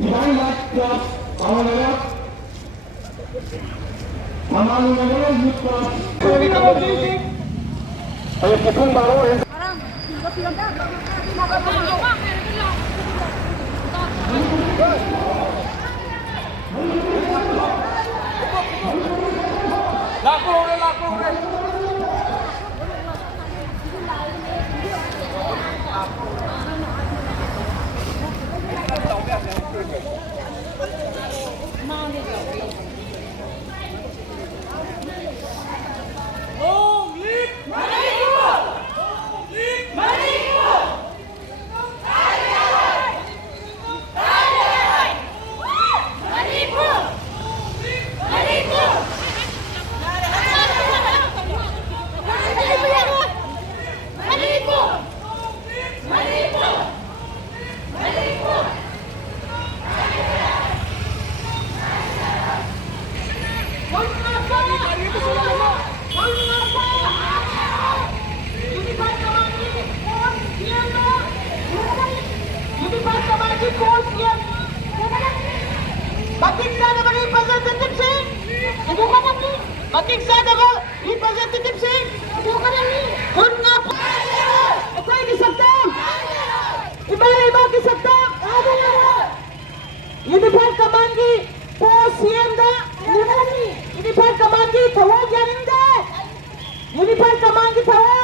Divine Light Club, Pamanala, Pamanala Youth Club. Ayo kipung baru ya. Laku. Unified Kamangi, Posienda, Unified Kamangi, Tawa Yarinda, Unified Kamangi, Tawa.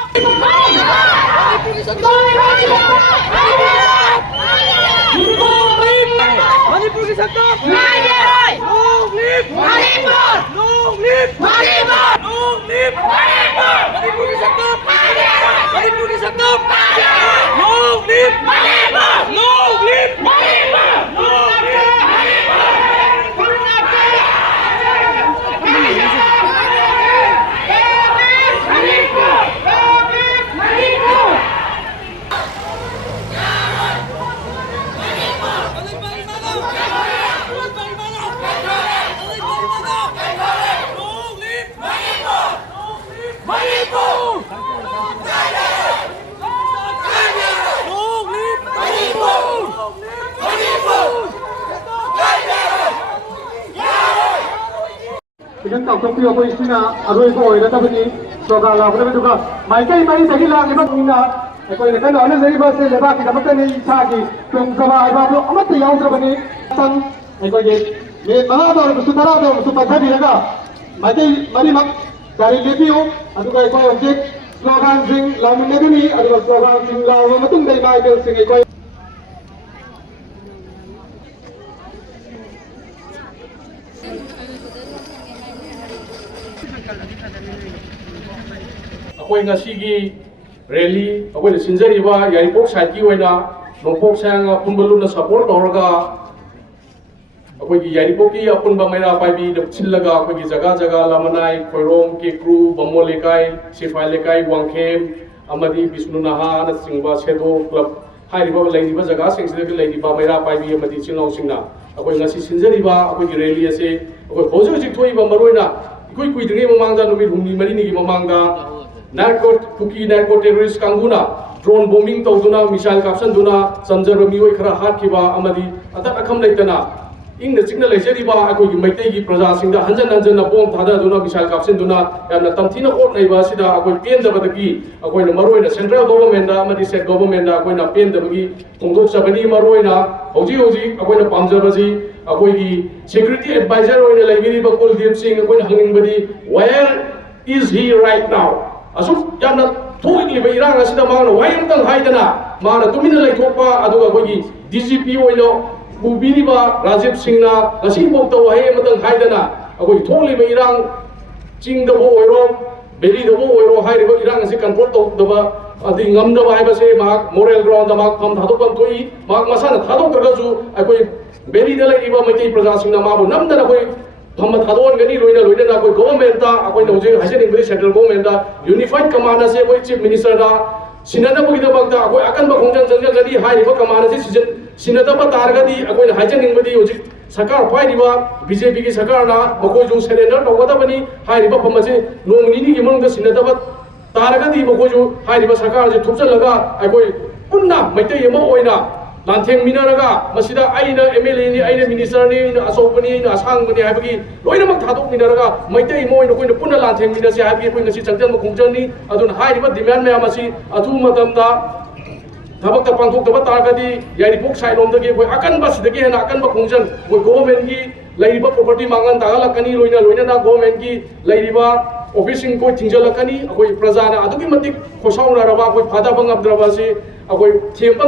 Manipur की सत्ता लोग lip Manipur लोग lip Manipur लोग lip Manipur Manipur की सत्ता मणिपुर की सत्ता लोग लिप मणिपुर लोग लिप मणिपुर लोग lip Ikan tau kopi apa isinya, aduh itu orang itu begini, soal lah, kita juga, mereka ini segi lah, kita punya, ekor ini kan orang dari bahasa lebar, kita betul ni cagi, tunggawa, apa amat yang terus begini, sang, ekor ini, mana ada orang sutara ada orang supaya dia juga, mereka mari mak dari lebiu, aduh ekor objek, slogan sing, lamun negeri, aduh slogan sing, lamun betul dari Michael sing ekor. अकोई ngasi rally अकोई सिंजरी बा यारिपोक side की वैना नोपोक सांग पुनबलु न support होरगा अकोई की यारिपोक की अपन बमेरा पाइबी दपचिलगा अकोई की जगह लमनाई खोरोम के crew बमो लेकाई सिफाई लेकाई Wangkhem अमदी Vishnu नहा न सिंगबा सेदो क्लब हाइरिबा लैरिबा जगह सिंगसिदे लैरिबा मेरा पाइबी अमदी चिनौ सिंगना अकोई ngasi सिंजरी बा अकोई की रैली असे अकोई होजो जिक थोइबा मरोइना कोई कुइदगे ममांगदा नुमि हुमनि मरिनि की ममांगदा narco terrorist kanguna drone bombing tawduna missile kapsanduna samjara mioi khara hatkiba amadi atak akham leitana ingna chingna leiseriba akoi gi maitai gi praja singda hanjan bom thada duna missile kapsanduna yamna tamthina ot naiba sida akoi pen da badagi akoi na maroina central government da amadi state government da akoi na pen da bagi tongdok sabani maroina hoji akoi na pamjabaji akoi gi security advisor oina laibiri ba Kuldeep Singh akoi na hanging badi where is he right now asuk yamna thoikli ba irang asida mangna wayam tang haidana mana tumina leithokpa aduga kogi DGP oino ubiri ba Rajiv Singh na ngasi bokta wahe matang haidana akoi tholi ba irang chingda bo oiro beli da bo oiro hairiba irang asi control to daba adi ngamda ba haiba se mak moral ground da mak pham thadok kan koi mak masana thadok karga ju akoi beli da lai ba mai praja singh na ma bo namda na koi हम थादोन गनी लोइना ना कोई government ता अकोइ नौजे Huygens English central government दा unified command से कोई chief minister दा सिनना बगिदा बगता अकोइ अकन बखोंजन जंगल गदी हाइरिबा कमांड से सीजन सिनदा ब तारगदी अकोइ हाइजन इंगबदी होजि सरकार फाइरिबा बीजेपी की सरकार ना मकोइ जो सरेंडर तौगदा बनी हाइरिबा फमसे नोंगनिनि की मंग सिनदा ब तारगदी मकोइ जो हाइरिबा सरकार से थुपचलगा अकोइ पुन्ना मैते यमा ओइना ꯂꯥꯟꯊꯦꯡ ꯃꯤꯟꯅꯔꯒ ꯃꯁꯤꯗ ꯑꯩꯅ MLA ꯅꯤ ꯑꯩꯅ ꯃꯤꯅꯤꯁꯇꯔꯅꯤ ꯑꯩꯅ ꯑꯆꯧꯕꯅꯤ ꯑꯩꯅ ꯑꯁꯥꯡꯕꯅꯤ ꯍꯥꯏꯕꯒꯤ ꯂꯣꯏꯅꯃꯛ ꯊꯥꯗꯣꯛꯃꯤꯟꯅꯔꯒ ꯃꯩꯇꯩ ꯑꯃ ꯑꯣꯏꯅ ꯑꯩꯈꯣꯏꯅ ꯄꯨꯟꯅ ꯂꯥꯟꯊꯦꯡꯃꯤꯟꯅꯁꯤ ꯍꯥꯏꯕꯒꯤ ꯑꯩꯈꯣꯏ ꯉꯁꯤ ꯆꯪꯖꯟꯕ ꯈꯣꯡꯖꯪꯅꯤ ꯑꯗꯨꯅ ꯍꯥꯏꯔꯤꯕ ꯗꯤꯃꯥꯟ ꯃꯌꯥꯝ ꯑꯁꯤ ꯑꯊꯨꯕ ꯃꯇꯝꯗ ꯊꯕꯛꯇ ꯄꯥꯡꯊꯣꯛꯇꯕ ꯇꯥꯔꯒꯗꯤ ꯌꯥꯏꯔꯤꯄꯣꯛ ꯁꯥꯏꯠꯂꯣꯝꯗꯒꯤ ꯑꯩꯈꯣꯏ ꯑꯀꯟꯕ ꯁꯤꯗꯒꯤ ꯍꯦꯟꯅ ꯑꯀꯟꯕ ꯈꯣꯡꯖꯪ ꯑꯩꯈꯣꯏ ꯒꯣꯚꯔꯟꯃꯦꯟꯠꯒꯤ ꯂꯩꯔꯤꯕ ꯄ꯭ꯔꯣꯄꯔꯇꯤ ꯃꯥꯡꯍꯟ ꯇꯥꯍꯜꯂꯛꯀꯅꯤ ꯂꯣꯏꯅꯅ ꯒꯣꯚꯔꯟꯃꯦꯟꯠꯒꯤ ꯂꯩꯔꯤꯕ ꯑꯣꯐꯤꯁꯁꯤꯡ ꯑꯩꯈꯣꯏ ꯊꯤꯡꯖꯤꯜꯂꯛꯀꯅꯤ ꯑꯩꯈꯣꯏ ꯄ꯭ꯔꯖꯥꯅ ꯑꯗꯨꯛꯀꯤ ꯃꯇꯤꯛ ꯈꯣꯏꯁꯥꯎꯅꯔꯕ ꯑꯩꯈꯣꯏ ꯐꯥꯗꯕ ꯉꯝꯗ꯭ꯔꯕ ꯑꯁꯤ ꯑꯩꯈꯣꯏ ꯊꯦꯝꯕ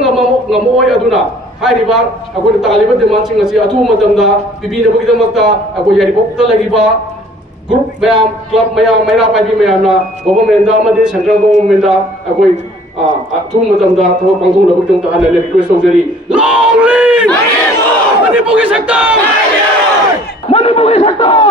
ꯉꯝꯃꯣꯏ ꯑꯗꯨꯅ ꯍꯥꯏꯔꯤꯕ ꯑꯩꯈꯣꯏꯅ ꯇꯥꯜꯂꯤꯕ ꯗꯤꯃꯥꯟꯁꯤꯡ ꯑꯁꯤ ꯑꯊꯨꯕ ꯃꯇꯝꯗ ꯄꯤꯕꯤꯅꯕꯒꯤꯗꯃꯛꯇ ꯑꯩꯈꯣꯏ ꯌꯥꯏꯔꯤꯄꯣꯛꯇ ꯂꯩꯔꯤꯕ ꯒ꯭ꯔꯨꯞ ꯃꯌꯥꯝ ꯀ꯭ꯂꯕ ꯃꯌꯥꯝ ꯃꯩꯔꯥ ꯄꯥꯏꯕꯤ ꯃꯌꯥꯝꯅ ꯒꯣꯚꯔꯟꯃꯦꯟꯠꯗ ꯑꯃꯗꯤ ꯁꯦꯟꯇ꯭ꯔꯦꯜ ꯒꯣꯚꯔꯟꯃꯦꯟꯠꯗ ꯑꯩꯈꯣꯏ ꯑꯊꯨꯕ ꯃꯇꯝꯗ ꯊꯕꯛ ꯄꯥꯡꯊꯣꯛꯅꯕꯒꯤꯗꯃꯛꯇ ꯍꯟꯅ ꯔꯤꯀ꯭ꯋꯦꯁ ꯇꯧꯖꯔꯤ ꯂꯣꯡ ꯂꯤꯚ ꯃꯅꯤꯄꯨꯔꯒꯤ ꯁꯛꯇꯝ ꯃꯅꯤꯄꯨꯔꯒꯤ ꯁꯛꯇꯝ